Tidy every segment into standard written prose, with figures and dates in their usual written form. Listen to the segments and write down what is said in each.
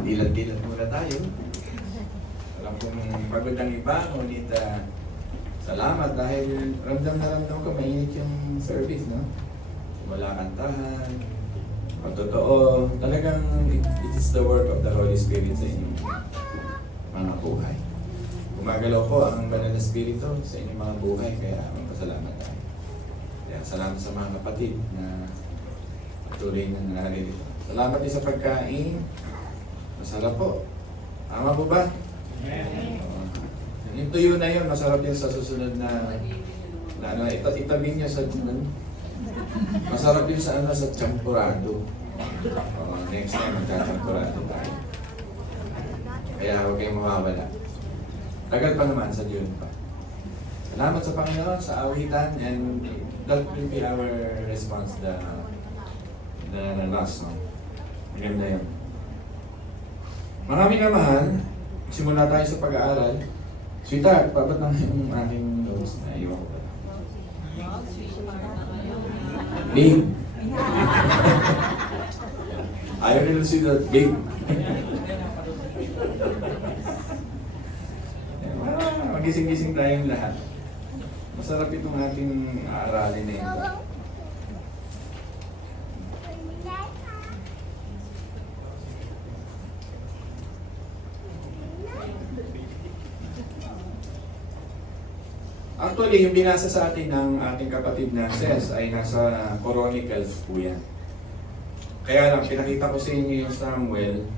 Dilat-dilat muna tayo. Alam kong pagod ang iba, ngunit salamat dahil ramdam na ramdam ko mainit yung service, no? Wala kantahan. Pag totoo, talagang it is the work of the Holy Spirit sa inyong mga buhay. Gumagalaw po ang banal na spirito sa inyong mga buhay, kaya magpasalamat tayo. Kaya salamat sa mga kapatid na patuloy na narito. Salamat din sa pagkain. Masarap po. Tama po ba? Yung tuyo na yun, masarap yun sa susunod na itabi niya sa masarap yun sa sa champurado. Next time magka-champurado tayo. Kaya huwag kayong mawawala. Tagal pa naman sa Diyon pa. Salamat sa Panginoon sa awitan, and that will be our response the last song. Maganda yun. Maraming naman, simula tayo sa pag-aaral. Sweetheart, pabat na yung aking notes na iwan ko pala. Big. I really see that big. Magising-gising tayong lahat. Masarap itong ating aaralin na ito. Actually, yung binasa sa atin ng ating kapatid na Ses ay nasa Chronicles po yan. Kaya lang, pinakita ko sa inyo yung Samuel,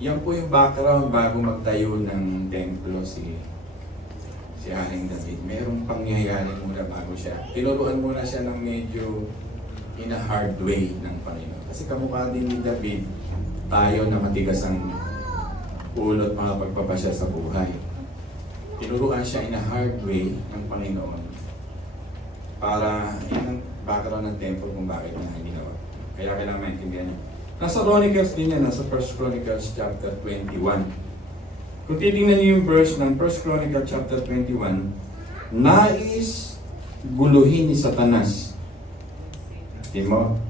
yan po yung background bago magtayo ng templo si Haring David. Merong pangyayari muna bago siya. Tinuruan muna siya ng medyo in a hard way ng Panginoon. Kasi kamukha din ni David, tayo na matigas ang ulo at mga pagpapasya sa buhay. Tinuruan siya in a hard way ng Panginoon para yun ang background ng temple kung bakit niya ginawa. Kaya kailangan maintindihan niyo. Nasa Chronicles din yan, nasa 1 Chronicles chapter 21. Kung titingnan niyo yung verse ng 1 Chronicles chapter 21, nais guluhin ni Satanas,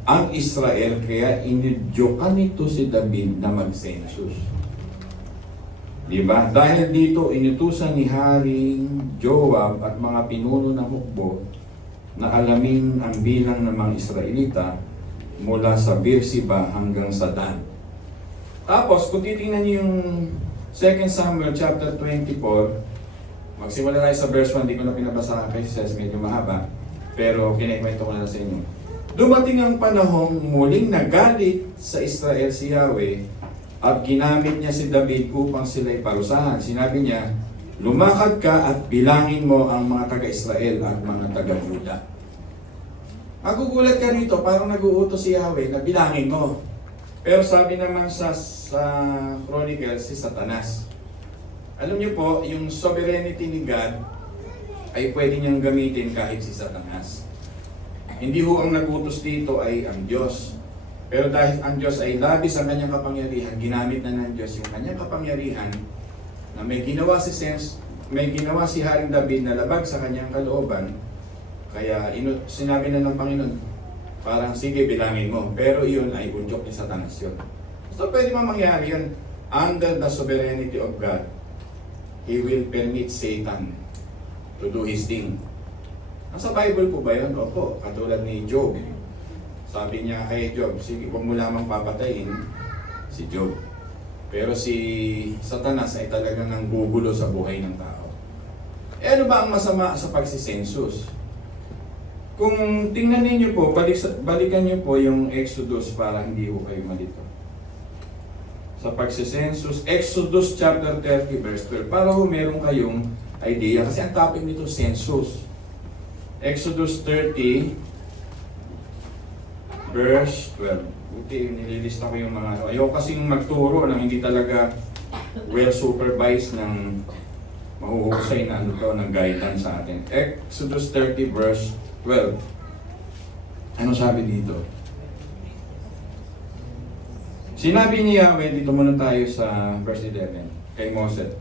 ang Israel, kaya inidyokan nito si David na mag-census. Diba? Dahil dito, inutusan ni Haring Joab at mga pinuno ng hukbo na alamin ang bilang ng mga Israelita mula sa Beersheba hanggang sa Dan. Tapos, kung titingnan niyo yung 2 Samuel chapter 24, magsimula tayo sa verse 1, di ko na pinabasa kasi medyo mahaba, pero kinikwento ko na sa inyo. Dumating ang panahong muling nagalit sa Israel si Yahweh at ginamit niya si David upang sila'y parusahan. Sinabi niya, lumakad ka at bilangin mo ang mga taga-Israel at mga taga-Juda. Magugulat ka rito, parang nag-uutos si Yahweh na bilangin mo. Pero sabi naman sa Chronicles, si Satanas. Alam niyo po, yung sovereignty ni God ay pwede niyang gamitin kahit si Satanas. Hindi ho ang nag-utos dito ay ang Diyos. Pero dahil ang Diyos ay labis ang kanyang kapangyarihan, ginamit na ng Diyos yung kanyang kapangyarihan na may ginawa si Haring David na labag sa kanyang kalooban. Kaya sinabi na ng Panginoon, parang sige bilangin mo. Pero iyon ay udyok ni Satanas yun. So pwede man mangyari yun. Under the sovereignty of God, He will permit Satan to do his thing. Nasa Bible po ba yun? Opo, katulad ni Job. Sabi niya kay Job, sige, huwag mo lamang papatayin si Job. Pero si Satanas ay talagang nanggugulo sa buhay ng tao. Eh ano ba ang masama sa pagsisensus? Kung tingnan niyo po, balikan niyo po yung Exodus para hindi ko kayo malito. Sa pagsisensus, Exodus chapter 30 verse 12, para ho meron kayong idea, kasi ang topic nito census. Exodus 30 verse 12. Buti, nililista ko yung mga ayaw kasing magturo ng hindi talaga well supervised ng mahuhusay na ng guidance sa atin. Exodus 30 verse 12. Ano sabi dito? Sinabi ni Yahweh, dito muna tayo sa verse 11, kay Moses.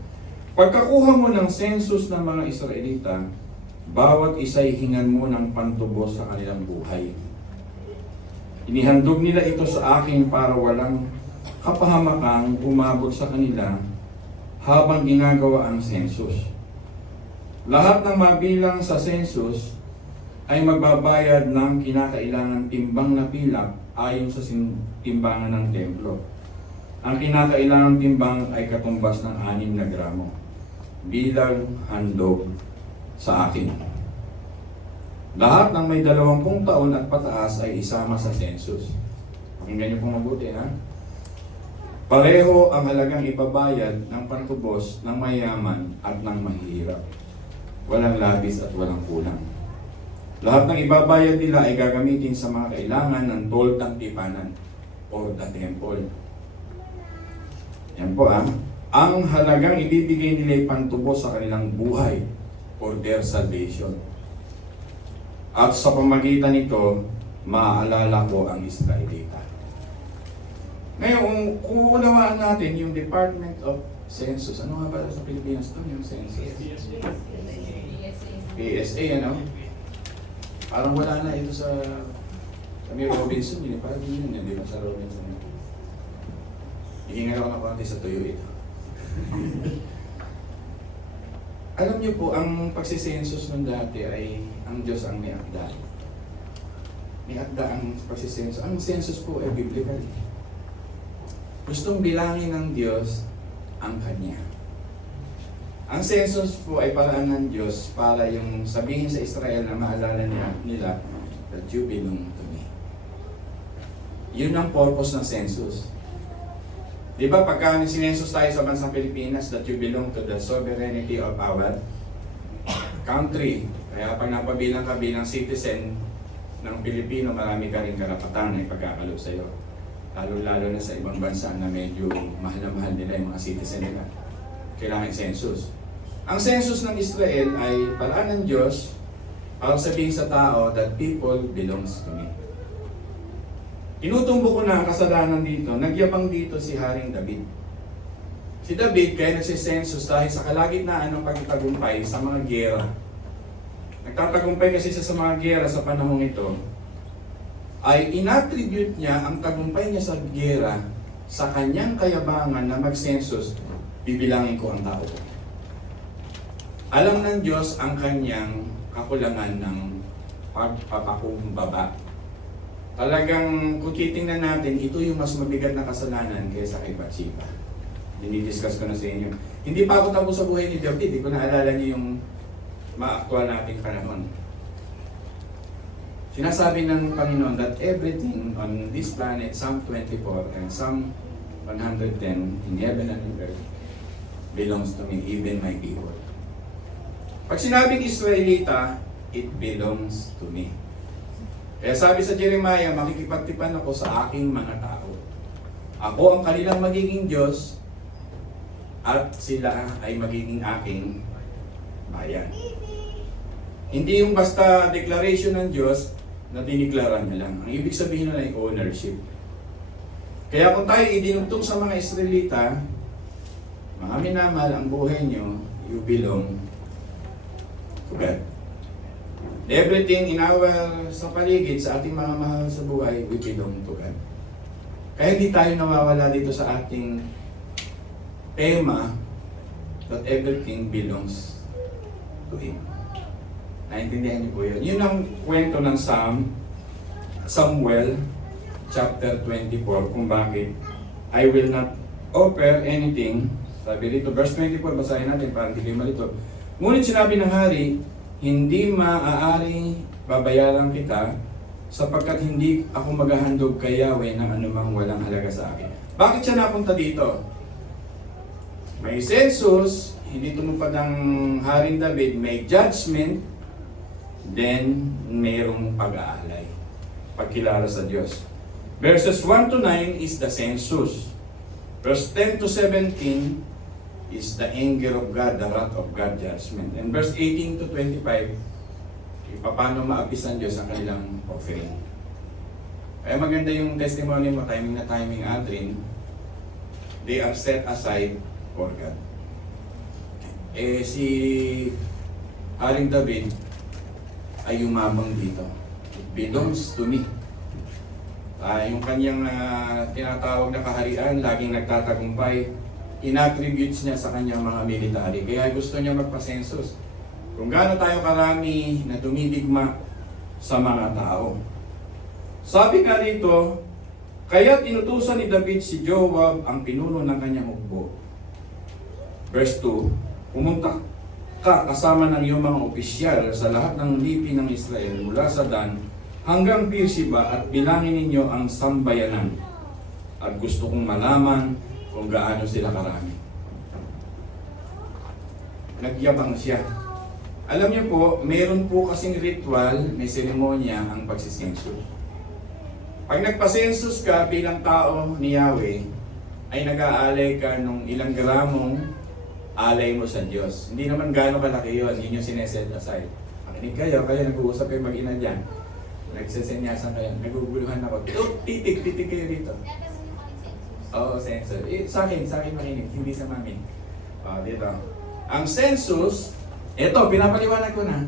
Pagkakuha mo ng census ng mga Israelita, bawat isa'y hingan mo ng pantubos sa kanilang buhay. Inihandog nila ito sa akin para walang kapahamakang umabot sa kanila habang ginagawa ang census. Lahat ng mabilang sa census ay magbabayad ng kinakailangang timbang na pilak ayon sa timbangan ng templo. Ang kinakailangang timbang ay katumbas ng 6 na gramo bilang handog sa akin. Lahat ng may 20 taon at pataas ay isama sa census. Pakinggan niyo pong mabuti, ha? Pareho ang halagang ibabayad ng pantubos ng mayaman at ng mahihirap. Walang labis at walang kulang. Lahat ng ibabayad nila ay gagamitin sa mga kailangan ng toltang tipanan or the temple. Yan po, ang halagang ibibigay nila ay pantubos sa kanilang buhay or their salvation. At sa pamagitan nito, maaalala ko ang Israelita. Ngayon, kung unawaan natin yung Department of Census, ano nga ba sa Pilipinas to yung census? PSA, ano? Parang wala na ito sa kami Robinson, yun. Parang yun, hindi ba sa Robinson? Ihingal ako ng konti sa tuyo ito. Alam niyo po, ang pagsisensus ng dati ay ang Diyos ang may akda. May akda ang pagsisensus. Ang census po ay biblical. Gustong bilangin ng Diyos ang Kanya. Ang census po ay paraan ng Diyos para yung sabihin sa Israel na maalala nila that you belong to me. Yun ang purpose ng census. Di ba pagka sinensus tayo sa bansang Pilipinas that you belong to the sovereignty of our country. Kaya pag napabilang ka bilang citizen ng Pilipino, marami ka rin karapatan na ipagkakalob sa iyo. Lalo-lalo na sa ibang bansa na medyo mahal na mahal nila yung mga citizen nila. Kailangan census. Ang census ng Israel ay paraan ng Diyos para sabihin sa tao that people belongs to me. Tinutumbo ko na ang kasalanan dito, nagyabang dito si Haring David. Si David kaya nagsisensus dahil sa kalagitnaan ng pagtatagumpay sa mga giyera. Nagtatagumpay kasi sa mga giyera sa panahong ito, ay inattribute niya ang tagumpay niya sa giyera sa kanyang kayabangan na mag-census, bibilangin ko ang tao. Alam ng Diyos ang kanyang kakulangan ng pagpapakumbaba. Talagang kung titingnan natin, ito yung mas mabigat na kasalanan kaysa kay Bathsheba. Dinidiscuss ko na sa inyo. Hindi pa ako tapos sa buhay ni David, hindi ko naalala niyo yung ma-actual nating panahon. Sinasabi ng Panginoon that everything on this planet, Psalm 24 and Psalm 110, in heaven and in earth, belongs to me, even my people. Pag sinabing Israelita, it belongs to me. Kaya sabi sa Jeremiah, makikipagtipan ako sa aking mga tao. Ako ang kanilang magiging Diyos at sila ay magiging aking bayan. Hindi yung basta declaration ng Diyos na diniklara niya lang. Ang ibig sabihin nun ay ownership. Kaya kung tayo idinugtong sa mga Israelita, mga minamahal, ang buhay nyo, you belong to God. Everything in our sa paligid, sa ating mga mahal sa buhay, we belong to God. Kaya hindi tayo nawawala dito sa ating tema that everything belongs to Him. Naintindihan niyo po yun. Yun ang kwento ng Samuel chapter 24 kung bakit I will not offer anything. Sabi dito, verse 24, basahin natin para hindi kayo malito. Ngunit sinabi ng hari, hindi maaari babayaran kita sapagkat hindi ako maghahandog kay Yahweh ng anumang walang halaga sa akin. Bakit siya napunta dito? May census, hindi tumupad ang Haring David, may judgment, then mayroong pag-aalay, pagkilala sa Diyos. Verses 1 to 9 is the census. Verse 10 to 17 is the anger of God, the wrath of God judgment. And verse 18 to 25, paano maapis ng Diyos ang kanilang offering. Kaya maganda yung testimony mo, timing na timing, Adrian. They are set aside for God. Si Haring David ay yumabang dito. It belongs to me. Yung kanyang tinatawag na kaharian, laging nagtatagumpay, inattributes niya sa kanyang mga military. Kaya gusto niya magpa-census. Kung gaano tayo karami na tumidigma sa mga tao. Sabi nga rito, kaya inutusan ni David si Joab ang pinuno ng kanyang hukbo. Verse 2, pumunta ka kasama ng iyong mga opisyal sa lahat ng lipi ng Israel mula sa Dan hanggang Beersheba at bilangin ninyo ang sambayanan. At gusto kong malaman kung gaano sila karami. Nagyabang siya. Alam niyo po, meron po kasing ritual, may seremonya ang pagsisensus. Pag nagpa-census ka bilang tao ni Yahweh, ay nag-aalay ka nung ilang gramong alay mo sa Diyos. Hindi naman gano'ng kalaki yun, yun yung sineset aside. Makinig kayo nag-uusap kayo mag-ina dyan. Nagsisenyasan kayo, naguguluhan ako. Titig kayo dito. Oo, census. Sa akin makinig, hindi sa mami. Dito. Ang census, ito, pinapaliwanag ko na,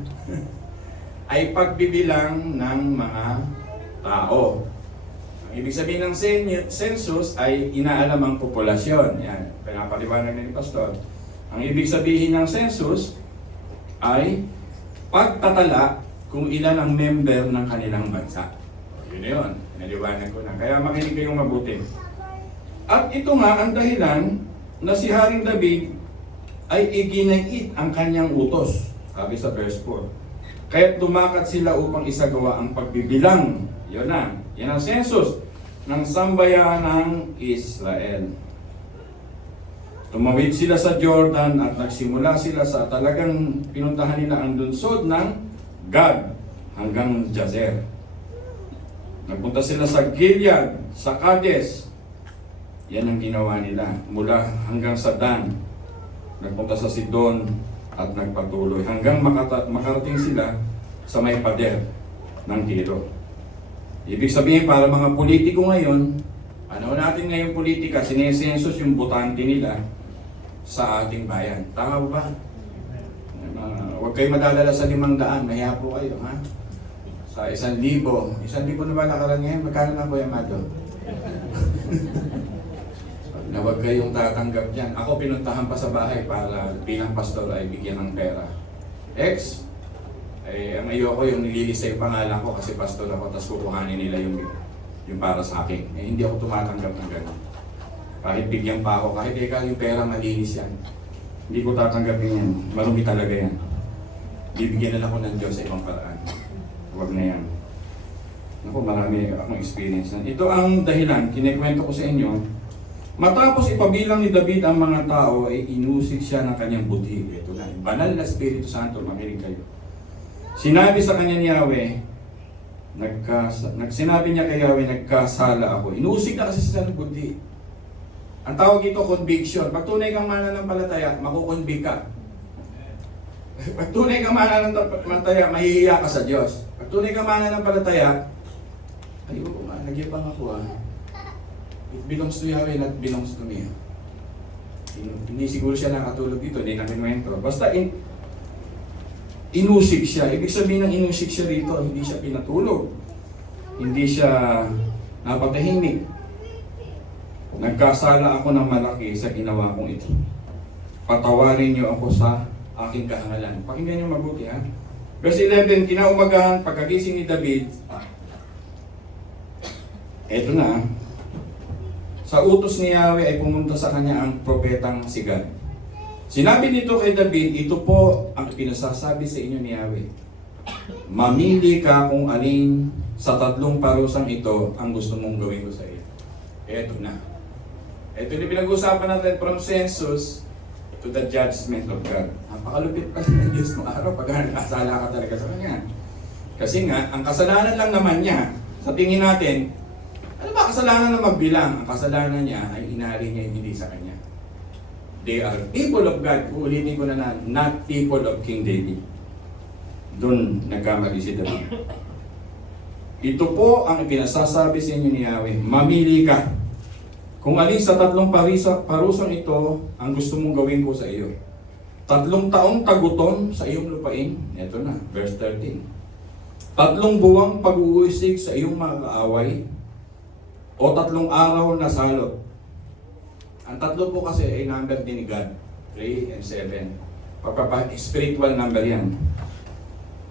ay pagbibilang ng mga tao. Ang ibig sabihin ng census ay inaalam ang populasyon. Yan, pinapaliwanag ni Pastor. Ang ibig sabihin ng census ay pagtatala kung ilan ang member ng kanilang bansa. Yun na yun, pinaliwanag ko na. Kaya makinig kayong mabuti. At ito nga ang dahilan na si Haring David ay iginait ang kanyang utos, sabi sa verse 4. Kaya't lumakat sila upang isagawa ang pagbibilang. Yun na, yan ang census ng sambayan ng Israel. Tumawid sila sa Jordan at nagsimula sila sa talagang pinuntahan nila ang lunsod ng Gad hanggang Jazer. Nagpunta sila sa Gilead, sa Kades. Yan ang ginawa nila mula hanggang sa Dan. Nagpunta sa Sidon at nagpatuloy hanggang makarating sila sa may pader ng Tiro. Ibig sabihin para mga politiko ngayon, ano natin ngayon politika, sinesensus yung botante nila sa ating bayan. Tama ba? Huwag kayo madadala sa 500, mahiya po kayo, ha? Sa 1,000. 1,000 na ba nakaran ngayon? Magkano na po yung Amado? Na huwag kayong tatanggap dyan. Ako pinuntahan pa sa bahay para bilang pastor ay bigyan ng pera. Ang ayoko yung nililista yung pangalan ko kasi pastor ako tapos kukuhanin nila yung para sa akin. Hindi ako tumatanggap ng gano'n. Kahit bigyan pa ako, kahit yung pera malinis yan. Hindi ko tatanggapin yan. Marumi talaga yan. Bibigyan na lang ako ng Diyos sa ibang paraan. Huwag na yan. Naku, marami akong experience na. Ito ang dahilan, kinikwento ko sa inyo. Matapos ipabilang ni David ang mga tao, ay inusik siya ng kanyang budhi. Ito na, banal na Espiritu Santo, makinig kayo. Sinabi sa kanya ni Yahweh, sinabi niya kay Yahweh, nagkasala ako. Inusik na kasi siya ng budhi. Ang tawag ito, conviction. Pag tunay kang mananampalataya, makukonvict ka. Pag tunay kang mananampalataya, mahihiya ka sa Diyos. Pag tunay kang mananampalataya, ayoko nga, nagyabang ako It belongs to Yahweh, not belongs to me. Hindi siguro siya nakatulog dito, hindi namin kwento. Basta inusik siya. Ibig sabihin ng inusik siya rito, hindi siya pinatulog. Hindi siya napatahimik. Nagkasala ako ng malaki sa ginawa kong ito. Patawarin niyo ako sa aking kahangalan. Pakinggan niyo mabuti, ha? Verse 11, kinaumagahan, pagkagising ni David, eto na, sa utos ni Yahweh ay pumunta sa kanya ang propetang si Gad. Sinabi nito kay David, ito po ang pinasasabi sa inyo ni Yahweh. Mamili ka kung alin sa 3 parusang ito ang gusto mong gawin ko sa iyo. Eto na. Ito yung pinag-uusapan natin from census to the judgment of God. Napakalupit pa ng Diyos ng araw pag nakasala ka talaga sa kanya. Kasi nga, ang kasalanan lang naman niya, sa tingin natin, ano ba kasalanan na magbilang? Ang kasalanan niya ay inari niya yung hindi sa kanya. They are people of God. Uulitin ko na not people of King David. Doon nagkamali si David. Ito po ang pinasasabi sa inyo ni Yahweh. Mamili ka. Kung alin sa 3 parusang ito ang gusto mong gawin ko sa iyo. 3 taong tagutom sa iyong lupain. Ito na, verse 13. 3 buwang pag-uusig sa iyong mga kaaway. o 3 araw na salot. Ang 3 po kasi ay number din ni God. 3 and 7. Spiritual number yan.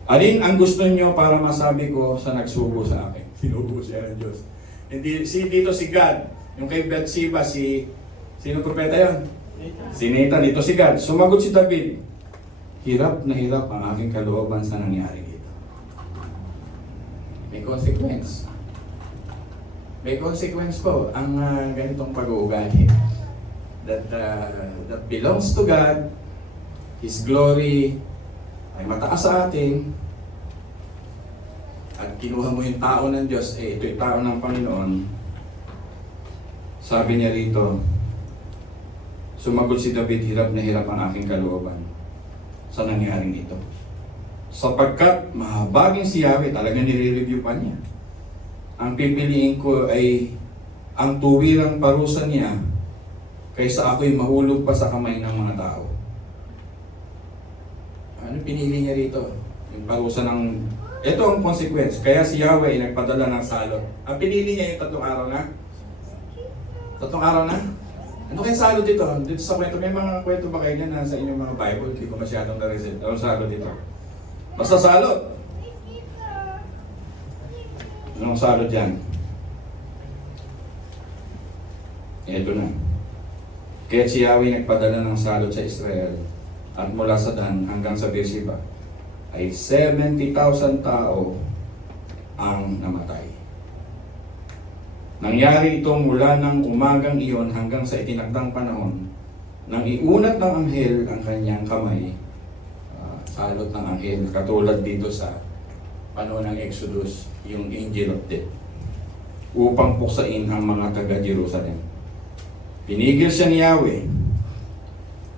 Alin ang gusto nyo para masabi ko sa nagsugo sa akin? Sinugo siya ng Diyos. Hindi, dito si God. Yung kay Bathsheba, sino propeta yun? Si Nathan. Dito si God. Sumagot si David. Hirap na hirap ang aking kalooban sa nangyari dito. May consequence. May consequence po ang ganitong pag-uugali. That belongs to God. His glory ay mataas sa atin. At kinuha mo yung tao ng Diyos, ito yung tao ng Panginoon. Sabi niya rito, sumagot si David, hirap na hirap ang aking kalooban sa nangyaring ito. Sapagkat mahabagin si Yahweh, talaga nire-review pa niya. Ang pipiliin ko ay ang tuwirang parusa niya kaysa ako'y mahulog pa sa kamay ng mga tao. Ano pinili niya rito? Yung parusa ng... Ito ang consequence. Kaya si Yahweh ay nagpadala ng salot. Ang pinili niya yung 3 araw na? 3 araw na? Ano kaya salot dito? Dito sa kwento, may mga kwento ba kayo dyan na sa inyong mga Bible? Hindi ko masyadong na-receive. Ano salot dito? Basta salot. Anong salot dyan? Ito na. Kaya si Yahweh nagpadala ng salot sa Israel at mula sa Dan hanggang sa Beersheba ay 70,000 tao ang namatay. Nangyari ito mula ng umagang iyon hanggang sa itinakdang panahon nang iunat ng anghel ang kanyang kamay, salot ng anghel, katulad dito sa panahon ng Exodus, yung angel of death, upang puksain ang mga taga-Jerusalem. Pinigil siya ni Yahweh.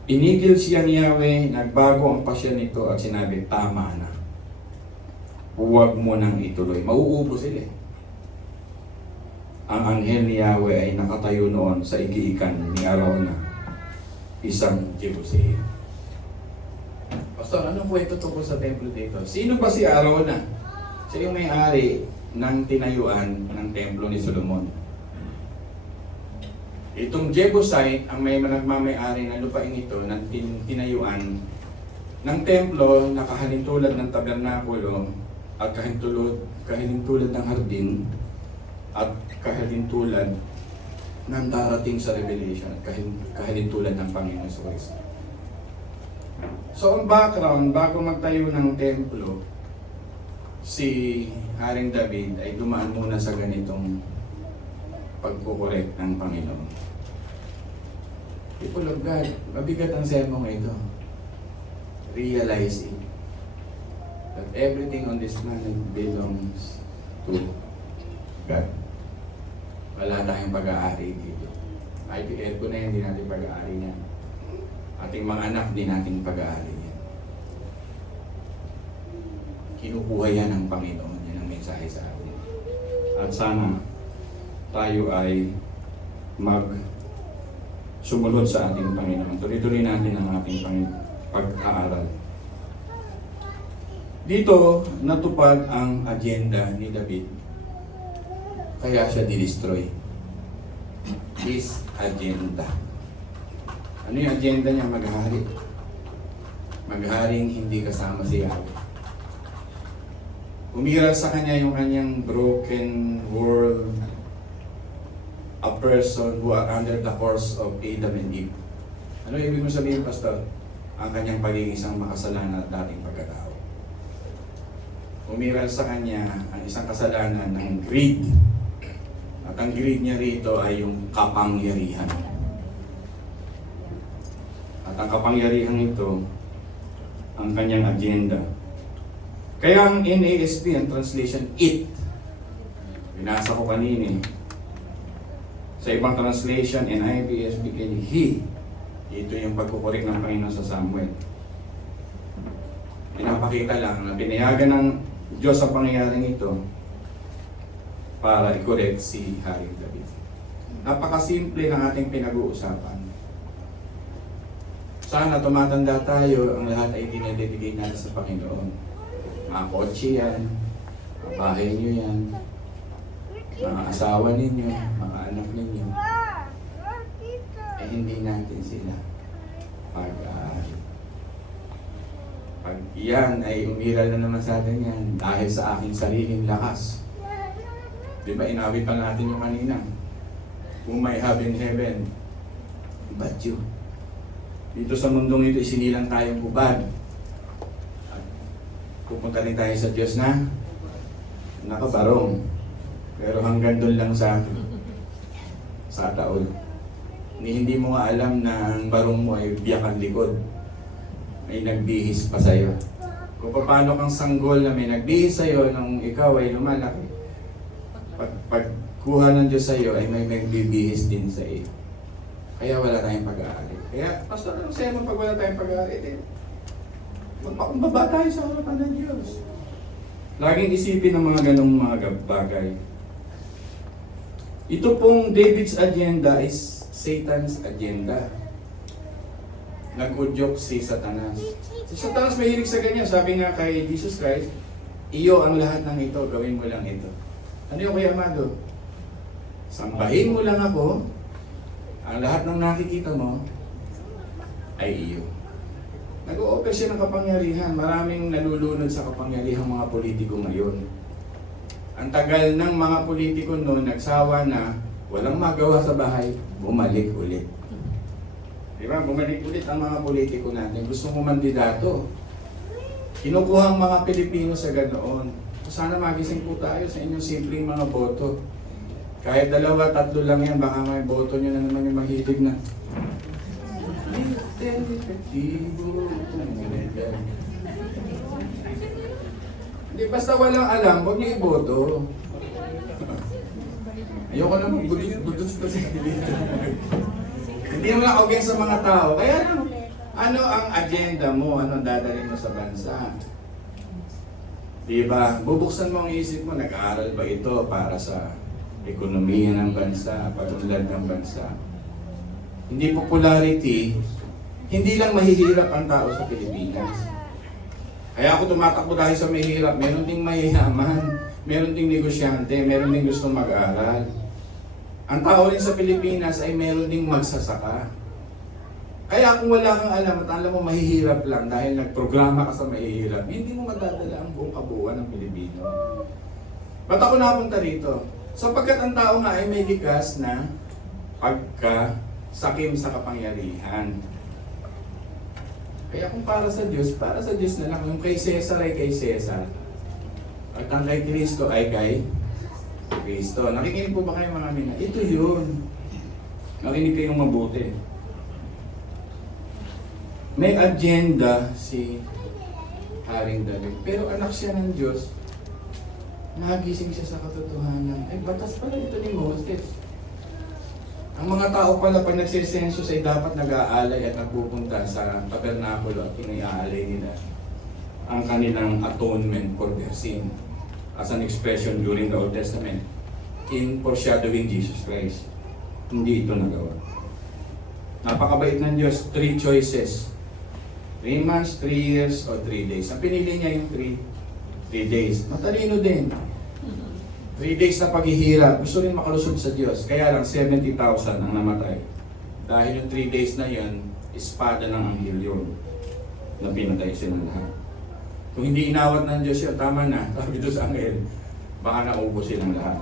Pinigil siya ni Yahweh, nagbago ang pasya nito at sinabi, tama na. Huwag mo nang ituloy. Mauubo sila eh. Ang anghel ni Yahweh ay nakatayo noon sa igiikan ni Arauna, isang Jebuseo. Pastor, anong kwento tungkol sa templo dito? Sino ba si Arauna? Siya yung may-ari ng tinayuan ng templo ni Solomon. Itong Jebusite ang may nagmamay-ari ng lupain ito ng tinayuan ng templo na kahalintulad ng tabernakulo at kahalintulad ng hardin at kahalintulad ng darating sa Revelation at kahalintulad ng Panginoon sa Kristo. So ang background, bago magtayo ng templo, si Haring David ay dumaan muna sa ganitong pagkukorek ng Panginoon. People of God, mabigat ang sermong ito. Realize it. That everything on this planet belongs to God. Wala tayong pag-aari dito. IPL ko na yan, hindi natin pag-aari niyan. Ating mga anak, hindi natin pag-aari yan. Kinukuha yan ng Panginoon. Yan ang mensahe sa atin. At sana tayo ay sumunod sa ating Panginoon. Tuloy-tuloy natin ang ating pag-aaral. Dito, natupad ang agenda ni David. Kaya siya di-destroy. His agenda. Ano yung agenda niya? Maghari. Magharing hindi kasama si Yahweh. Umiral sa kanya yung kanyang broken world, a person who are under the curse of Adam and Eve. Ano ibig mo sabihin, Pastor? Ang kanyang pagiging isang makasalanan at dating pagkatao. Umiral sa kanya ang isang kasalanan ng greed. At ang greed niya rito ay yung kapangyarihan. At ang kapangyarihan ito, ang kanyang agenda. Kaya ang NASB, ang translation, it. Binasa ko kanina. Sa ibang translation, NIV, he. Ito yung pagkukurik ng Panginoon sa Samuel. Pinapakita lang na pinayagan ng Diyos ang pangyayaring ito para i-correct si Haring David. Napakasimple ng ating pinag-uusapan. Sana tumatanda tayo, ang lahat ay dinededicate natin sa Panginoon. Mga kotse yan, mga bahay nyo yan, mga asawa ninyo, mga anak ninyo, hindi natin sila pag-aari. Pag yan ay umiral na naman sa atin yan dahil sa aking sariling lakas. Di ba inawit pa natin yung kanina? Whom I have in heaven, but you. Dito sa mundong ito, isinilang tayong hubad. At pupunta rin tayo sa Diyos na nakabarong. Pero hanggang doon lang sa taol. Hindi mo nga alam na ang barong mo ay biyakan likod. May nagbihis pa sa'yo. Kung paano kang sanggol na may nagbihis sa'yo nung ikaw ay lumalaki. Pagkuha ng Diyos sa'yo ay may nagbibihis din sa iyo. Kaya wala tayong pag-aari. Kaya, Pastor, ano sa'yo mo pag wala tayong pag-aari? Magpakumbaba tayo sa harapan ng Diyos. Laging isipin ang mga ganong mga bagay. Ito pong David's agenda is Satan's agenda. Nag-udyok si Satanas. Si Satanas mahilig sa ganyan. Sabi nga kay Jesus Christ, iyo ang lahat ng ito, gawin mo lang ito. Ano yung Kuya Amado? Sambahin mo lang ako, ang lahat ng nakikita mo ay iyo. Nag-o-offer siya ng kapangyarihan. Maraming nalulunod sa kapangyarihang mga politiko ngayon. Ang tagal ng mga politiko noon, nagsawa na walang magawa sa bahay, bumalik ulit. Diba? Bumalik ulit ang mga politiko natin. Gusto mo mandidato. Kinukuha ang mga Pilipino sa ganoon. Sana magising po tayo sa inyong simpleng mga boto. Kahit 2-3 lang yan, baka may boto nyo na naman yung mahilig na. Hindi, basta walang alam, huwag niyo iboto. Ayoko na mag-budus kasi dito. Hindi mo na okay sa mga tao. Kaya ano ang agenda mo? Ano ang dadalhin mo sa bansa? Diba? Bubuksan mo ang isip mo, nag-aaral ba ito para sa ekonomiya ng bansa, pag-unlad ng bansa? Hindi popularity, hindi lang mahihirap ang tao sa Pilipinas. Kaya ako tumatakbo dahil sa mahihirap, meron ding mahiyaman, meron ding negosyante, meron ding gustong mag-aaral. Ang tao rin sa Pilipinas ay meron ding magsasaka. Kaya kung wala kang alam at alam mo mahihirap lang dahil nagprograma ka sa mahihirap, hindi mo madadala ang buong kabuuan ng Pilipino. Ba't ako napunta rito? Sapagkat ang tao nga ay may likas na pagkasakim sa kapangyarihan. Kaya kung para sa Diyos na lang. Yung kay Cesar ay kay Cesar. At ang kay Kristo ay kay Kristo. Nakikinig po ba kayo mga mina? Ito yun. Nakinig kayong mabuti. May agenda si Haring David. Pero anak siya ng Diyos. Nagising siya sa katotohanan. Ay, batas pala ito ni Moses. Ang mga tao pala pag nagsisensus ay dapat nag-aalay at nagpupunta sa tabernakulo at iniaalay nila ang kanilang atonement for their sin as an expression during the Old Testament in foreshadowing Jesus Christ. Hindi ito nagawa. Napakabait ng Diyos, 3 choices. 3 months, 3 years, o 3 days. Ang pinili niya yung 3 days. Matalino din. 3 days na paghihirap, gusto rin makalusog sa Diyos. Kaya lang 70,000 ang namatay. Dahil yung 3 days na yan, espada ng anghel yun. Na pinatay sila lahat. Kung hindi inawat ng Diyos yun, tama na. Sabi doon sa anghel, baka naubos silang lahat.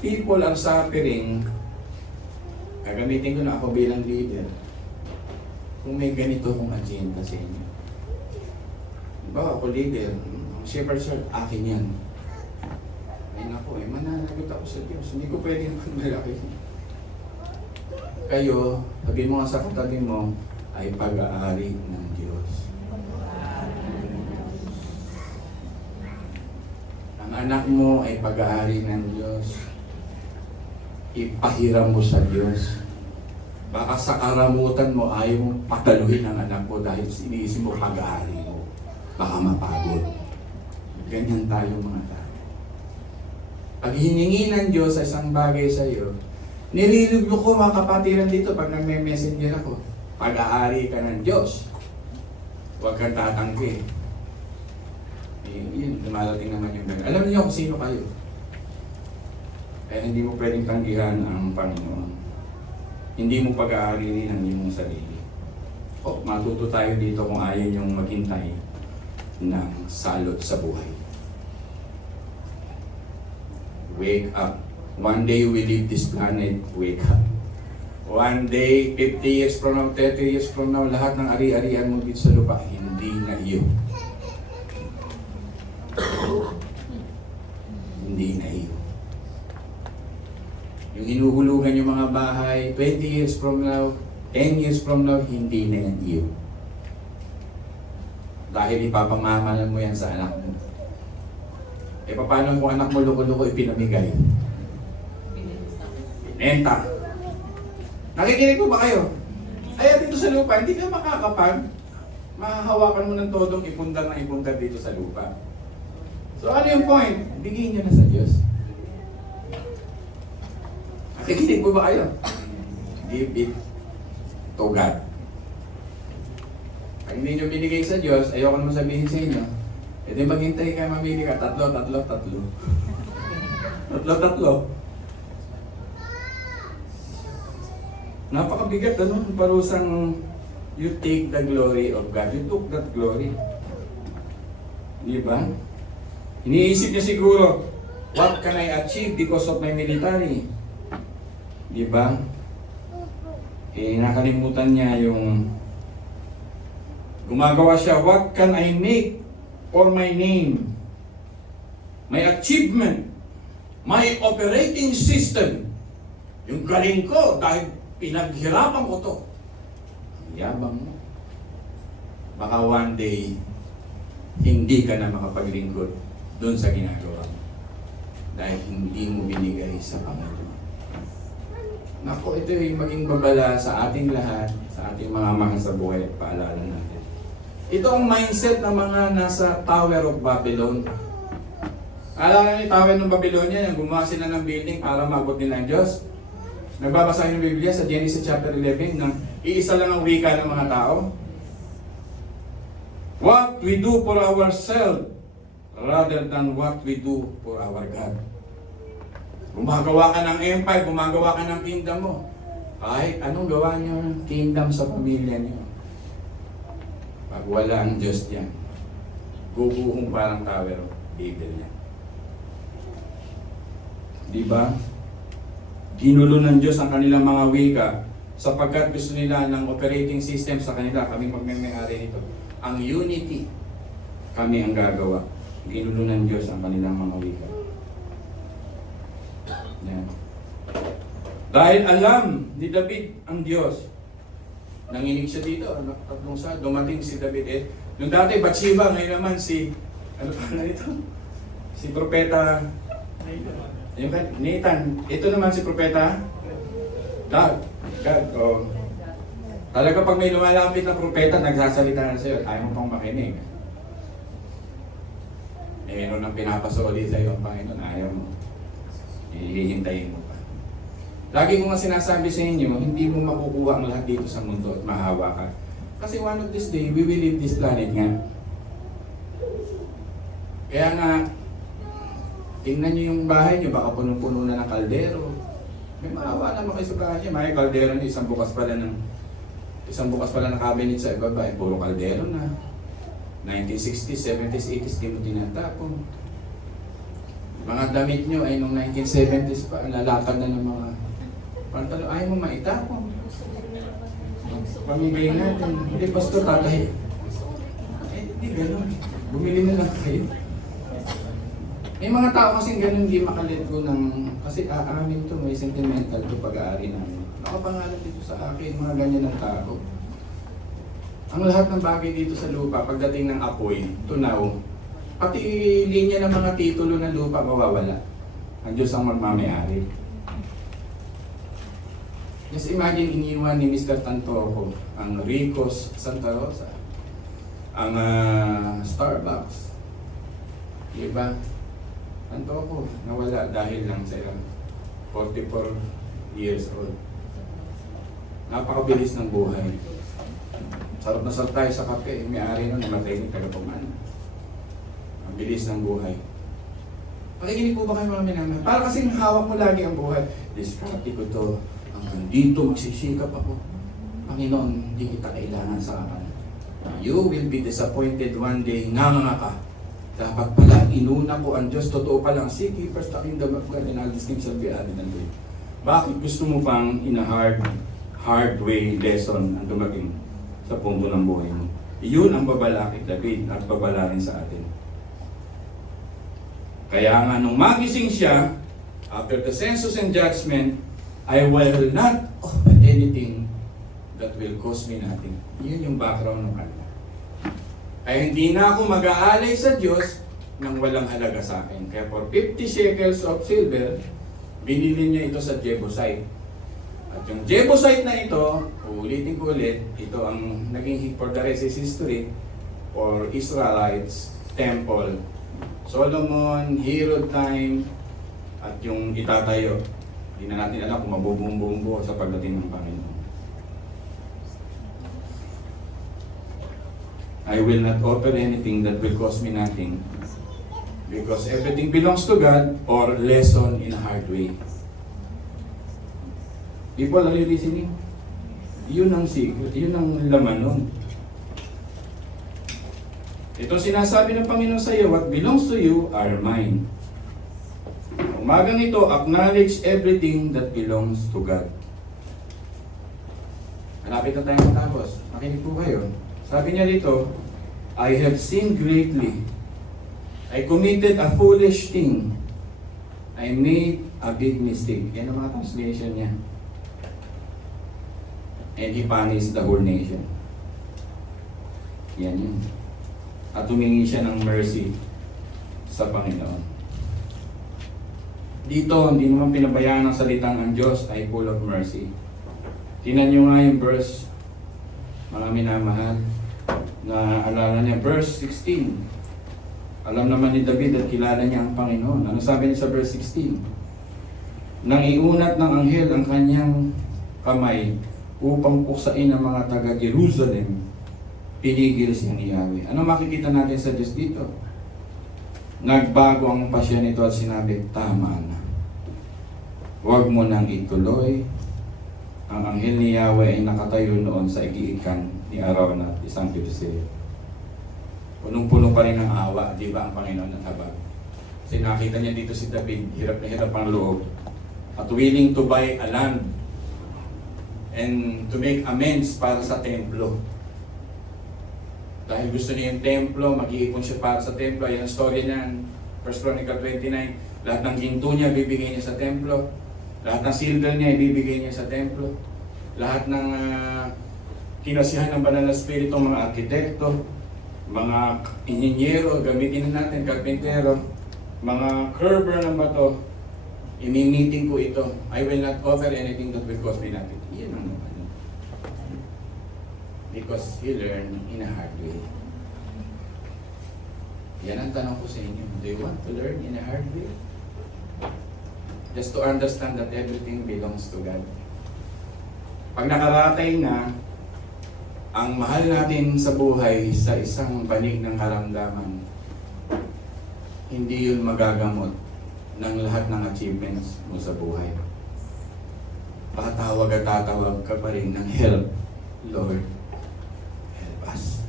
People are suffering. Gagamitin ko na ako bilang leader. Kung may ganito kong agenda sa inyo. Diba ako leader, shepherd sir, akin yan. Ay naku, mananagot ako sa Diyos. Hindi ko pwede naman malaki. Kayo, sabi mo nga sa katabi mo, ay pag-aari ng Diyos. Ang anak mo ay pag-aari ng Diyos. Ipahiram mo sa Diyos. Baka sa karamutan mo ayaw mong pataluhin ang anak mo dahil iniisip mo pag-aari mo. Baka mapagod. Ganyan tayo mga tao. Pag hiningi ng Diyos sa isang bagay sa iyo, nililuglo ko mga kapatiran dito pag nagme-messenger ako. Pag-aari ka ng Diyos. Huwag kang tatanggi. yun, dumarating naman yung ganun. Alam niyo kung sino kayo. Kaya hindi mo pwedeng tanggihan ang Panginoon. Hindi mo pag-aarinin ang iyong sarili. O, matuto tayo dito kung ayaw niyong maghintay ng salot sa buhay. Wake up. One day you will leave this planet, wake up. One day, 50 years from now, 30 years from now, lahat ng ari-arian mo dito sa lupa, hindi na iyo. Hindi na iyo. Yung hinuhulugan yung mga bahay, 20 years from now, 10 years from now, hindi na yan iyo. Dahil ipapamamalan mo yan sa anak mo. E paano kung anak mo loko-loko ipinamigay? Binenta. Nakikinig po ba kayo? Ay, dito sa lupa, hindi ka makakapag. Mahahawakan mo ng todong ipundar na ipundar dito sa lupa. So ano yung point? Bigyan nyo na sa Diyos. Nakikinig po ba kayo? Give it to God. Pag hindi nyo binigay sa Diyos, ayoko naman sabihin sa inyo, edi maghintay kayo, mamili ka, tatlo. Tatlo. Napakabigat, ano? Parusang you take the glory of God. You took that glory. Di ba? Iniisip niya siguro, what can I achieve because of my military? Di ba? Eh, nakalimutan niya yung gumagawa siya, what can I make for my name? My achievement, my operating system. Yung galing ko dahil pinaghirapan ko to. Yabang mo. Baka one day, hindi ka na makapaglingkod doon sa ginagawa mo. Dahil hindi mo binigay sa Panginoon. Naku, ito yung maging babala sa ating lahat, sa ating mga mahal sa buhay at paalala natin. Ito ang mindset ng mga nasa Tower of Babylon. Alala niyo yung Tower ng Babylonia, yung gumawa sila ng building para maabot nila ang Diyos. Nagbabasa kayo ng Biblia sa Genesis chapter 11 na iisa lang ang wika ng mga tao. What we do for ourselves rather than what we do for our God. Gumagawa ka ng empire, gumagawa ka ng kingdom mo. Kahit anong gawa niyo ng kingdom sa pamilya niyo. Pag wala ang Diyos diyan, guguhong parang Tower of Babel yan. Diba? Ginulo ng Diyos ang kanilang mga wika sapagkat gusto nila ng operating system sa kanila. Kami magme-may-ari nito. Ang unity, kami ang gagawa. Ginulo ng Diyos ang kanilang mga wika. Yan. Dahil alam ni David ang Diyos. Nanginig siya dito. Tatlong sa dumating si David. Nung dati Bathsheba, ngayon naman si ano pa na ito? Si Propeta yung Nathan. Ito naman si Propeta God. Oh. Talaga pag may lumalapit na propeta, nagsasalita na sa'yo, ayaw mo pang makinig. Eh, meron ang pinapasoli sa'yo ang Panginoon, ayaw mo. Hihintayin mo pa. Lagi ko nga sinasabi sa inyo, hindi mo makukuha ang lahat dito sa mundo at mahawa ka. Kasi one of this day, we will leave this planet nga. Kaya nga, tingnan nyo yung bahay nyo, baka punong-puno na ng kaldero. May maawa naman kayo sa bahay nyo. May kaldero nyo, isang bukas pala ng cabinet sa ibaba, puro kaldero na. 1960s, 70s, 80s, di mo tinatapon. Mga damit nyo ay nung 1970s pa, lalakad na ng mga pantalo. Ayaw mo maitapon. Pamigay natin. Hindi, pastor, tatay. Hindi ganun. Bumili na lang kayo. May mga tao kasing ganun hindi makalit ko ng, kasi aamin to, may sentimental to pag-aari namin. Nakapangalan dito sa akin, mga ganyan ng tao. Ang lahat ng bagay dito sa lupa, pagdating ng apoy, tunaw, pati linya ng mga titulo ng lupa mawawala. Ang Diyos ang magmamayari. Just imagine, iniwan ni Mr. Tantoco ang Ricos Santa Rosa, ang Starbucks. Diba? Tantoco, nawala dahil lang sa 44 years old. Napakabilis ng buhay. Sarap na sarap tayo sa kape. May-ari nun, namatay ni Tagapuman. Ang bilis ng buhay. Pakikinig po ba kayo mga minamahal? Para kasing hawak mo lagi ang buhay. Diskarte ko to. Hanggang dito magsisikap ako. Panginoon, hindi kita kailangan sa akin. You will be disappointed one day. Nga ka. Dapat pala, inuna ko ang Diyos. Totoo palang, seek ye first the kingdom of God and all these things shall be added unto you. Bakit gusto mo pang in a hard way lesson ang dumating sa punto ng buhay mo? Iyon ang babala kay David at babala rin sa atin. Kaya nga nung magising siya, after the census and judgment, I will not offer anything that will cost me nothing. Yun yung background ng kanya. Kaya hindi na ako mag-aalay sa Diyos nang walang halaga sa akin. Kaya for 50 shekels of silver, binili niya ito sa Jebusite. At yung Jebusite na ito, uulitin ko ulit, ito ang naging for the rest is history for Israelites temple. Solomon, Herod time, at yung itatayo. Hindi na natin alam kung mabubumbo sa pagdating ng Panginoon. I will not offer anything that will cost me nothing. Because everything belongs to God or lesson in a hard way. People, are you listening? Yun ang secret, yun ang laman nun. Ito sinasabi ng Panginoon sa iyo, what belongs to you are mine. Umagang ito, acknowledge everything that belongs to God. Malapit na tayo matapos. Makinig po kayo. Sabi niya dito, I have sinned greatly. I committed a foolish thing. I made a big mistake. Yan ang mga translation niya. And he punished the whole nation. Yan yun. At humingi siya ng mercy sa Panginoon. Dito, hindi naman pinabayaan ng salitang ang Diyos ay full of mercy. Tingnan nyo nga yung verse, mga minamahal, na alala niya, verse 16. Alam naman ni David at kilala niya ang Panginoon. Ano sabi niya sa verse 16? Nang iunat ng anghel ang kanyang kamay upang puksain ang mga taga-Jerusalem, pinigil siyang Yahweh. Ano makikita natin sa Diyos dito? Nagbago ang pasya nito at sinabi, tama na. Huwag mo nang ituloy. Ang anghel ni Yahweh ay nakatayo noon sa igiikan ni Arauna at isang Filiseo. Punong-puno pa rin ng awa, di ba ang Panginoon ng habag? Kasi nakita niya dito si David, hirap na hirap ang loob. At willing to buy a land and to make amends para sa templo. Dahil gusto niya yung templo, mag-iipon siya para sa templo. Ayan ang story niyan, 1 Chronicle 29. Lahat ng ginto niya, bibigay niya sa templo. Lahat ng silver niya, ibibigay niya sa templo. Lahat ng kinasihan ng banal na spirito, mga arkitekto, mga inhinyero, gamitin na natin, karpintero, mga curber ng bato, imi-meeting ko ito. I will not offer anything that will cost me nothing. Yan ang naman. Because he learned in a hard way. Yan ang tanong ko sa inyo. Do you want to learn in a hard way? Just to understand that everything belongs to God. Pag nakaratay na ang mahal natin sa buhay sa isang banig ng karamdaman, hindi yun magagamot ng lahat ng achievements mo sa buhay. Patawag at tatawag ka pa rin ng help. Lord, help us.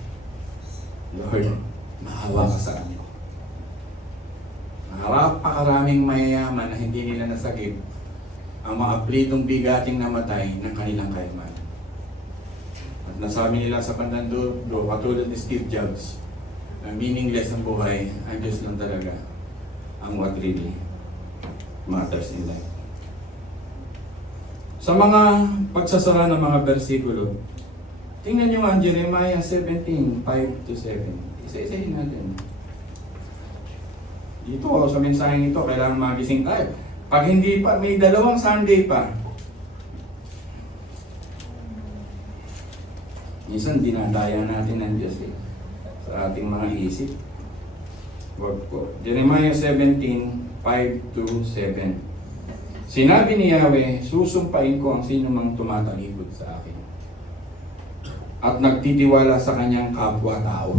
Lord, mahawa ka sa amin. Napakaraming mayayaman na hindi nila nasagip ang mga plitong bigating namatay ng kanilang kayamanan. At nasabi nila sa bandang dulo, katulad ni Steve Jobs, na meaningless ang buhay, ang Diyos lang talaga ang what really matters in life. Sa mga pagsasara ng mga bersikulo, tingnan nyo nga ang Jeremiah 17:5-7. Isa-isahin natin. Dito sa mensaheng ito, kailangan magising tayo. Pag hindi pa, may 2 Sunday pa. Minsan dinadaya natin ng Diyos sa ating mga isip. Wag po. Jeremiah 17:5-7. Sinabi ni Yahweh, susumpain ko ang sino mang tumatalikod sa akin at nagtitiwala sa kanyang kapwa-tao.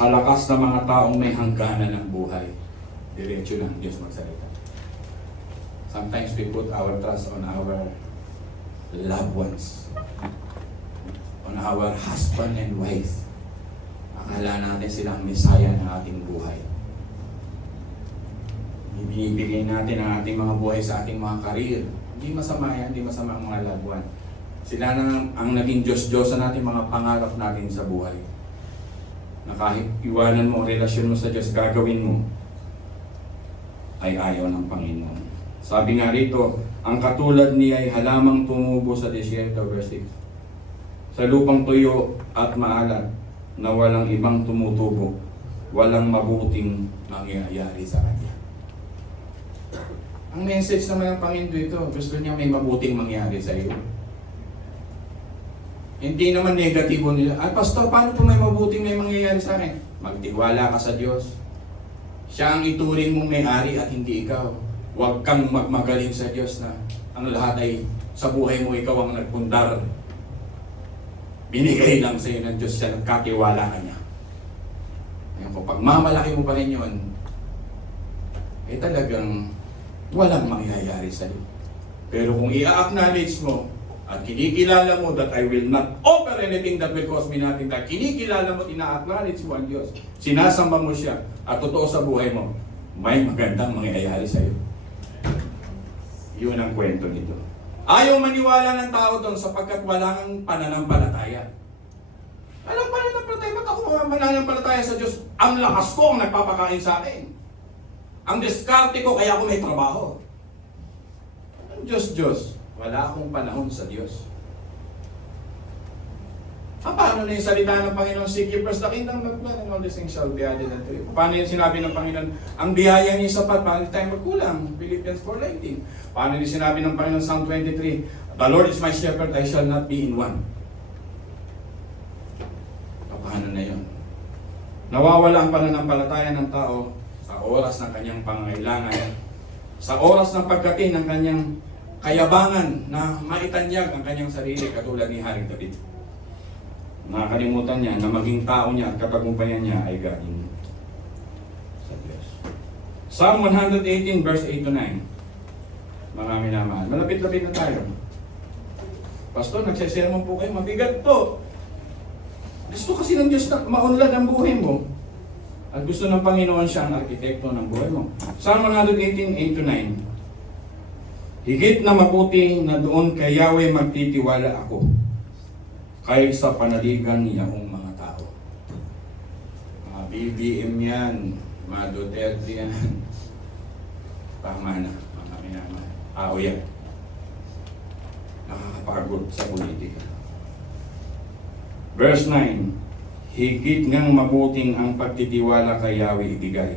Sa lakas ng mga taong may hangganan ng buhay. Diretso lang Diyos magsalita. Sometimes we put our trust on our loved ones. On our husband and wife. Akala natin silang Messiah ng ating buhay. Ibinibigay natin ang ating mga buhay sa ating mga karir. Hindi masama yan, hindi masama ang mga loved one. Sila na ang naging Diyos-Diyosan natin, mga pangarap natin sa buhay. Na kahit iwanan mo ang relasyon mo sa Diyos, gagawin mo, ay ayaw ng Panginoon. Sabi nga rito, ang katulad niya ay halamang tumubo sa disyerto, verse 6. Sa lupang tuyo at maalat, na walang ibang tumutubo, walang mabuting mangyayari sa kanya. Ang message naman ng Panginoon dito, gusto niya may mabuting mangyari sa iyo. Hindi naman negatibo nila. Pastor, paano po may mabuting may mangyayari sa akin? Magtiwala ka sa Diyos. Siya ang ituring mong may-ari at hindi ikaw. Huwag kang magmagaling sa Diyos na ang lahat ay sa buhay mo ikaw ang nagpundar. Binigay lang sa iyo ng Diyos siya, nagkatiwala ka niya. Ngayon, kung pagmamalaki mo pa rin yun, eh talagang walang mangyayari sa iyo. Pero kung i-acknowledge mo, at kinikilala mo that I will not offer anything that will cause me nothing, that kinikilala mo, ina-acknowledge mo ang Diyos, sinasamba mo siya, at totoo sa buhay mo, may magandang mangyayari sa iyo. Yun ang kwento nito. Ayaw maniwala ng tao doon sapagkat wala kang pananampalataya. Walang pananampalataya, ba't ako mananampalataya sa Diyos? Ang lakas ko ang nagpapakain sa akin. Ang diskarte ko, kaya ako may trabaho. Ang Diyos, wala akong panahon sa Diyos. Paano na yung salita ng Panginoon? Seek ye first the kingdom of God and all these things shall be added unto you. Paano yung sinabi ng Panginoon? Ang biyaya niya sapat, paano tayo magkulang? Philippians 4:19. Paano yung sinabi ng Panginoon? Psalm 23. The Lord is my shepherd, I shall not be in want. Paano na yun? Nawawala ang pananampalataya ng tao sa oras ng kanyang pangangailangan, sa oras ng pagkatin ng kanyang kayabangan na maitanyag ang kanyang sarili katulad ni Haring David. Nakakalimutan niya na maging tao niya at katagumpayan niya ay galing sa Diyos. Psalm 118 verse 8 to 9. Mga minamahal, malapit-lapit na tayo. Pastor, nagsesermon po kayo, mabigat po. Gusto kasi ng Diyos na maunlad ang buhay mo. At gusto ng Panginoon siya ang arkitekto ng buhay mo. Psalm 118, 8 to 9. Higit na mabuti na doon kay Yahweh magtitiwala ako kaysa panaligan niyahong mga tao. Mga BBM yan, mga Duterte yan. Tama na, mga minamahal. Tao yan. Nakakapagod sa politika. Verse 9. Higit ngang mabuting ang pagtitiwala kay Yahweh ibigay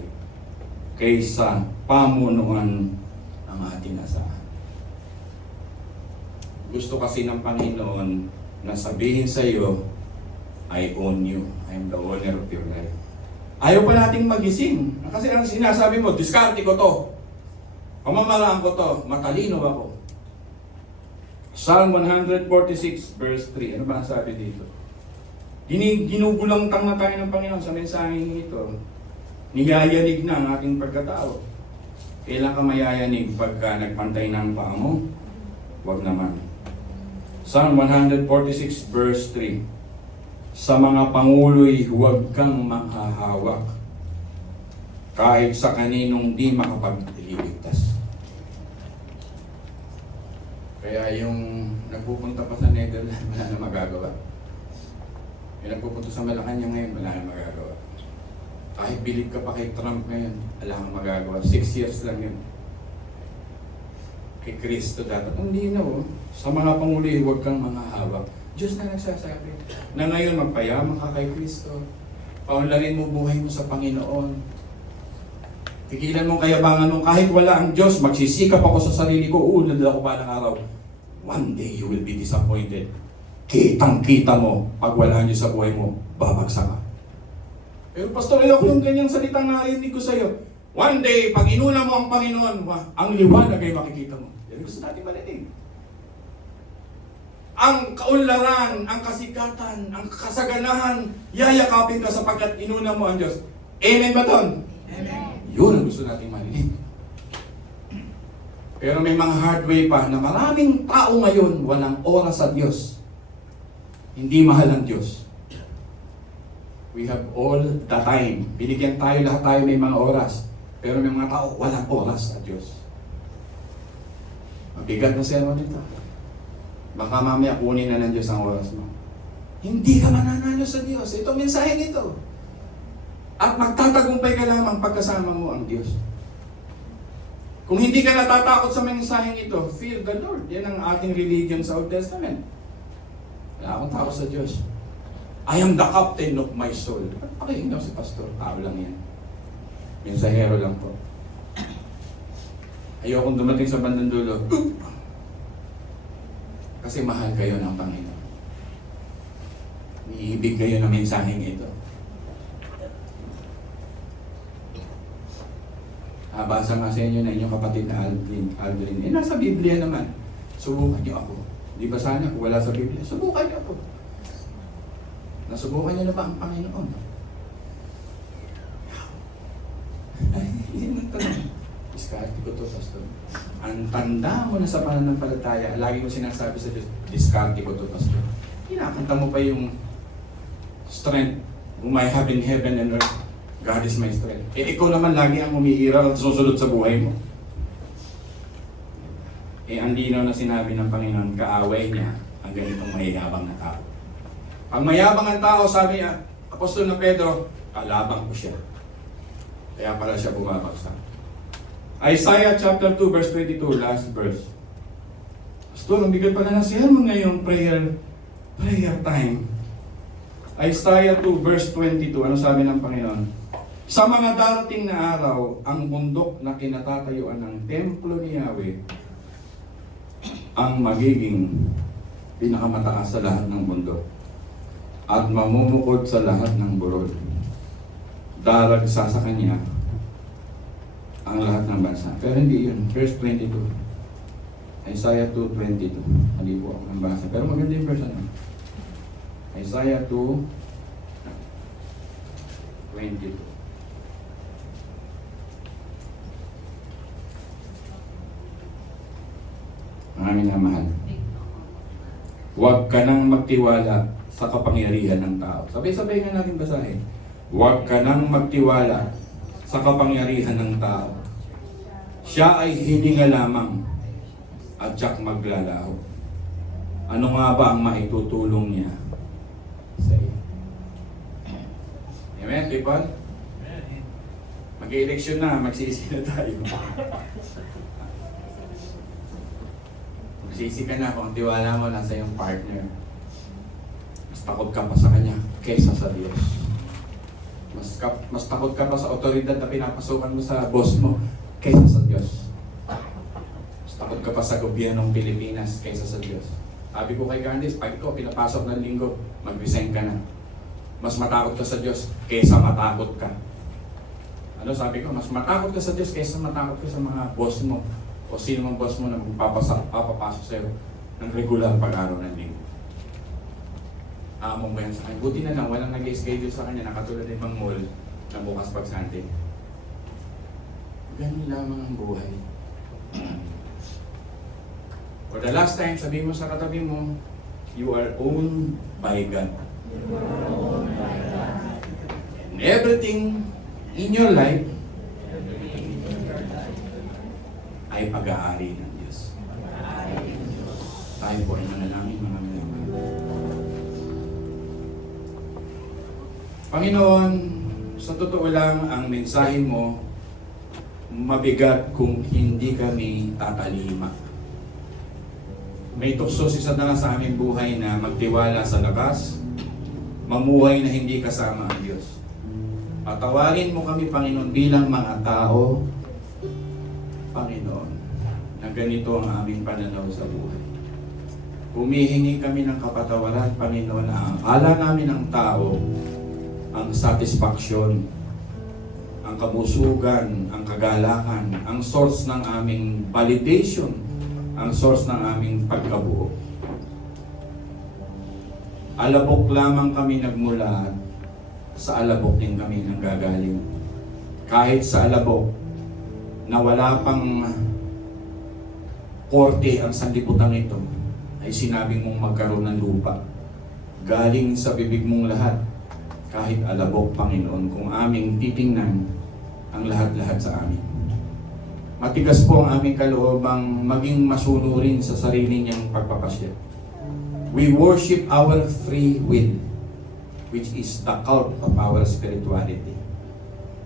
kaysa pamunuan ang ating asahan. Gusto kasi ng Panginoon na sabihin sa iyo, I own you. I am the owner of your life. Ayaw pa nating magising. Kasi ang sinasabi mo, diskarte ko to. Pamamaraan ko to. Matalino ako. Psalm 146 verse 3. Ano ba ang sabi dito? Ginugulangtang na tayo ng Panginoon sa mensaheng ito. Niyayanig na ang ating pagkatao. Kailan ka mayayanig pagka nagpantay ng paa mo? Huwag naman. Psalm 146 verse 3. Sa mga pangulo'y huwag kang manghahawak kahit sa kaninong di makapagligtas. Kaya yung nagpupunta pa sa Netherlands, wala na magagawa. Yung nagpupunta sa Malacanang ngayon, wala na magagawa. Kahit bilib ka pa kay Trump ngayon, wala kang magagawa. 6 years lang yun. Kay Kristo dapat. Hindi na sa mga pangulo'y huwag kang manghahawak. Diyos na nagsasabi na ngayon magpayaman ka kay Kristo. Paunlarin mo buhay mo sa Panginoon. Tigilan mo kayabangan mo. Kahit wala ang Diyos, magsisikap ako sa sarili ko. Uunad ako pa ng araw. One day you will be disappointed. Kitang-kita mo, pag wala ang Diyos sa buhay mo, babagsak ka. Pero pastor, ayoko yung ganyang salitang narinig ko sa iyo. One day, pag inuna mo ang Panginoon, ang liwanag ay makikita mo. Yan gusto natin marinig. ang kaunlaran, ang kasikatan, ang kasaganahan, yayakapin ka sapagkat inuna mo ang Diyos. Amen ba ton? Amen. Yun ang gusto nating marinig. Pero may mga hard way pa na maraming tao ngayon walang oras sa Diyos. Hindi mahal ang Diyos. We have all the time. Binigyan tayo, lahat tayo may mga oras. Pero may mga tao walang oras sa Diyos. Mabigat na sermon nito. Baka mamaya kunin na ng Diyos ang oras mo. Hindi ka mananalo sa Diyos. Ito mensahe nito. At magtatagumpay ka lamang pagkasama mo ang Diyos. Kung hindi ka natatakot sa mensaheng ito, fear the Lord. Yan ang ating religion sa Old Testament. Wala akong takot sa Diyos. I am the captain of my soul. Pakinggan si pastor. Tao lang yan. Mensahero lang po. Ayokong dumating sa bandang dulo. Kasi mahal kayo ng Panginoon. Iibig kayo ng mensaheng ito. Basa nga sa inyo na inyong kapatid na Aldrin. Nasa Biblia naman. Subukan niyo ako. Di ba sana kung wala sa Biblia? Subukan niyo ako. Nasubukan niyo na ba ang Panginoon? Ay, yun ang tanong. Diskarte ko to, pastor. Ang tanda mo na sa pananampalataya, lagi ko sinasabi sa Diyos, diskarte ko to, pastor. Kinakanta mo pa yung strength whom I have in heaven and earth. God is my strength. Ikaw naman lagi ang umiiral at susunod sa buhay mo. Ang linaw na sinabi ng Panginoon, kaaway niya ang ganitong mayabang na tao. Ang mayabang ang tao, sabi niya, Apostol na Pedro, kalabang ko siya. Kaya pala siya bumabagsak. Isaiah chapter 2 verse 22, last verse. Pastor, ang bigat pala ng sermon ngayong prayer time. Isaiah 2 verse 22, ano sabi ng Panginoon? Sa mga darating na araw, ang bundok na kinatatayuan ng templo ni Yahweh ang magiging pinakamataas sa lahat ng bundok at mamumukod sa lahat ng burol. Daragsa sa kanya ang lahat ng bansa. Pero hindi yun. Verse 22. Isaiah 2:22. Hindi po ako ng basa. Pero maganda yung verse ano. Isaiah 2:22. Ang aming mahal. Huwag ka nang magtiwala sa kapangyarihan ng tao. Sabay-sabay nga natin basahin. Huwag ka nang magtiwala sa kapangyarihan ng tao. Siya ay hininga lamang at siyak maglalaho. Ano nga ba ang maitutulong niya sa iyo? Amen, people? Mag-eleksyon na, magsisi na tayo. Magsisi ka na kung tiwala mo nasa iyong partner. Mas takot ka pa sa kanya kaysa sa Diyos. Mas takot ka pa sa otoridad na pinapasukan mo sa boss mo kaysa sa Diyos. Mas takot ka pa sa gobyernong Pilipinas kaysa sa Diyos. Sabi ko kay Candice, pag ikaw pinapasok ng linggo, mag-resign ka na. Mas matakot ka sa Diyos kaysa matakot ka. Ano sabi ko? Mas matakot ka sa Diyos kaysa matakot ka sa mga boss mo o sino mang boss mo na papapasok sa'yo ng regular pag-araw ng linggo. Among ba yan sa kanya? Buti na lang, walang nag-schedule sa kanya na katulad ng ibang mall na bukas pag Sunday. Ganun lamang ang buhay. For the last time, sabihin mo sa katabi mo, you are owned by God. And everything in your life ay pag-aari ng Diyos. Tayo po ay manalangin, mga minamahal. Panginoon, sa totoo lang, ang mensahe mo mabigat kung hindi kami tatalima. May tukso si Satanas sa aming buhay na magtiwala sa labas, mamuhay na hindi kasama ang Diyos. Patawarin mo kami, Panginoon, bilang mga tao, Panginoon, na ganito ang aming pananaw sa buhay. Humihingi kami ng kapatawaran, Panginoon, na ang akala namin ng tao, ang satisfaction, ang kabusugan, ang kagalakan, ang source ng aming validation, ang source ng aming pagkabuo. Alabok lamang kami nagmula, sa alabok din kami nanggagaling. Kahit sa alabok, na wala pang korte ang sanlibutan ito, ay sinabing mong magkaroon ng lupa. Galing sa bibig mong lahat, kahit alabok, Panginoon, kung aming titingnan ang lahat-lahat sa amin. Matigas po ang aming kaloobang maging masunurin sa sarili niyang pagpapasya. We worship our free will, which is the cult of our spirituality.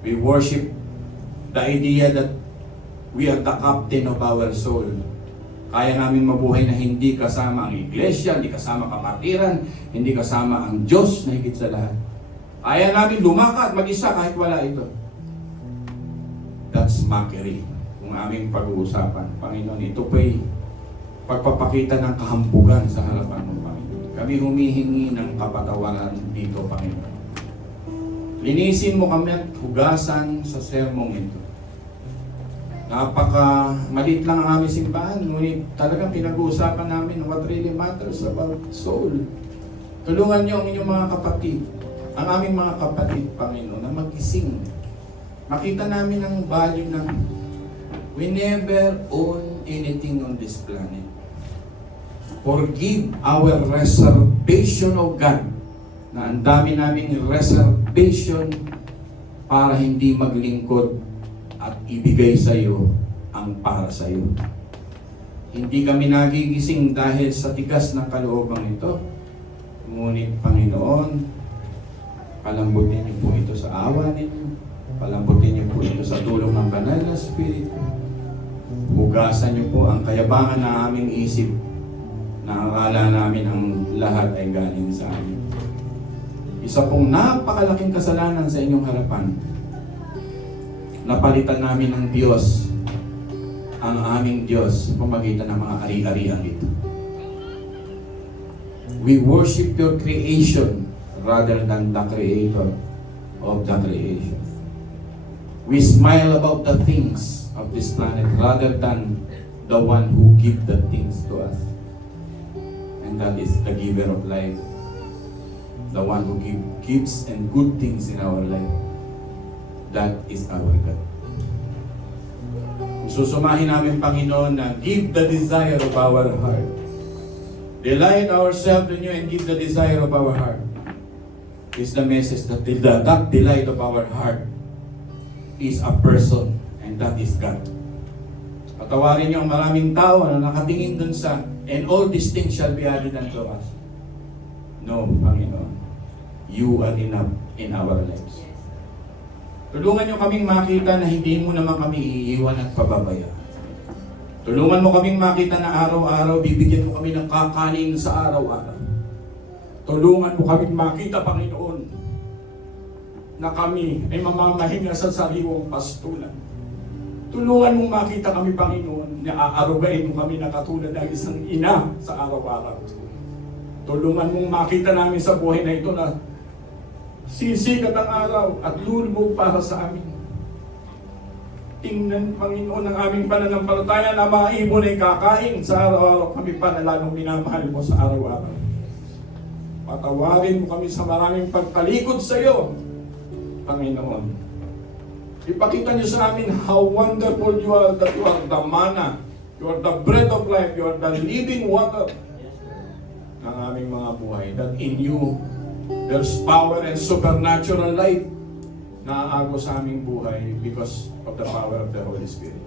We worship the idea that we are the captain of our soul. Kaya namin mabuhay na hindi kasama ang iglesia, hindi kasama kapatiran, hindi kasama ang Diyos na higit sa lahat. Kaya namin lumakad mag-isa kahit wala ito. That's mockery kung aming pag-uusapan. Panginoon, ito po'y pagpapakita ng kahambugan sa harapan mo, Panginoon. Kami humihingi ng kapatawaran dito, Panginoon. Linisin mo kami at hugasan sa sermong ito. Maliit lang ang aming simbahan, ngunit talagang pinag-uusapan namin what really matters about soul. Tulungan niyo ang inyong mga kapatid, ang aming mga kapatid, Panginoon, na magising. Makita namin ang value ng we never own anything on this planet. Forgive our reservation of God, na ang dami naming reservation para hindi maglingkod at ibigay sa iyo ang para sa iyo. Hindi kami nagigising dahil sa tigas ng kaloobang ito. Ngunit, Panginoon, palambutin niyo po ito sa awa ninyo. Palambutin niyo po ito sa tulong ng Banal na Espiritu. Hugasan niyo po ang kayabangan ng aming isip na akala namin ang lahat ay galing sa amin. Isa pong napakalaking kasalanan sa inyong harapan. Napalitan namin ng Diyos ang aming Diyos sa pamagitan ng mga ari-arian dito. We worship your creation rather than the creator of the creation. We smile about the things of this planet rather than the one who gives the things to us. And that is the giver of life. The one who gives and good things in our life. That is our God. Susumahin namin, Panginoon, na give the desire of our heart. Delight ourselves in you and give the desire of our heart. Is the message that that delight of our heart is a person, and that is God. Patawarin niyo ang maraming tao na nakatingin dun sa and all these things shall be added unto us. No, Panginoon. You are enough in our lives. Tulungan niyo kaming makita na hindi mo naman kami iiwan at pababayaan. Tulungan mo kaming makita na araw-araw bibigyan mo kami ng kakanin sa araw-araw. Tulungan mo kaming makita, Panginoon, na kami ay mamamahinga sa sariwang pastulan. Tulungan mo makita kami, Panginoon, na aarugain mo kami na katulad ng isang ina sa araw-araw. Tulungan mong makita namin sa buhay na ito na sisikat ang araw at lulubog para sa amin. Tingnan, Panginoon, ang aming pananampalataya na mga ibon ay kakain sa araw-araw. Kami pa na lalong minamahal mo sa araw-araw. Patawarin mo kami sa maraming pagtalikod sa iyo, Panginoon. Ipakita niyo sa amin how wonderful you are, that you are the manna, you are the bread of life, you are the living water ng aming mga buhay. That in you, there's power and supernatural life na aago sa aming buhay because of the power of the Holy Spirit.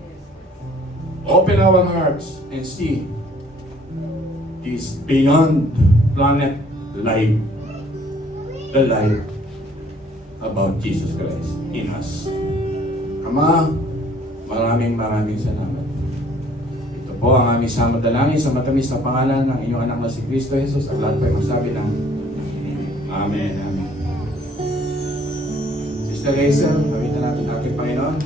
Open our hearts and see this beyond planet life, the life about Jesus Christ in us. Ama, maraming salamat. Ito po ang aming samadalangin sa matamis na pangalan ng inyong anak na si Kristo Jesus. At lahat po ay magsabi ng Amen. Amen. Sister Hazel, pawitan natin ating Panginoon.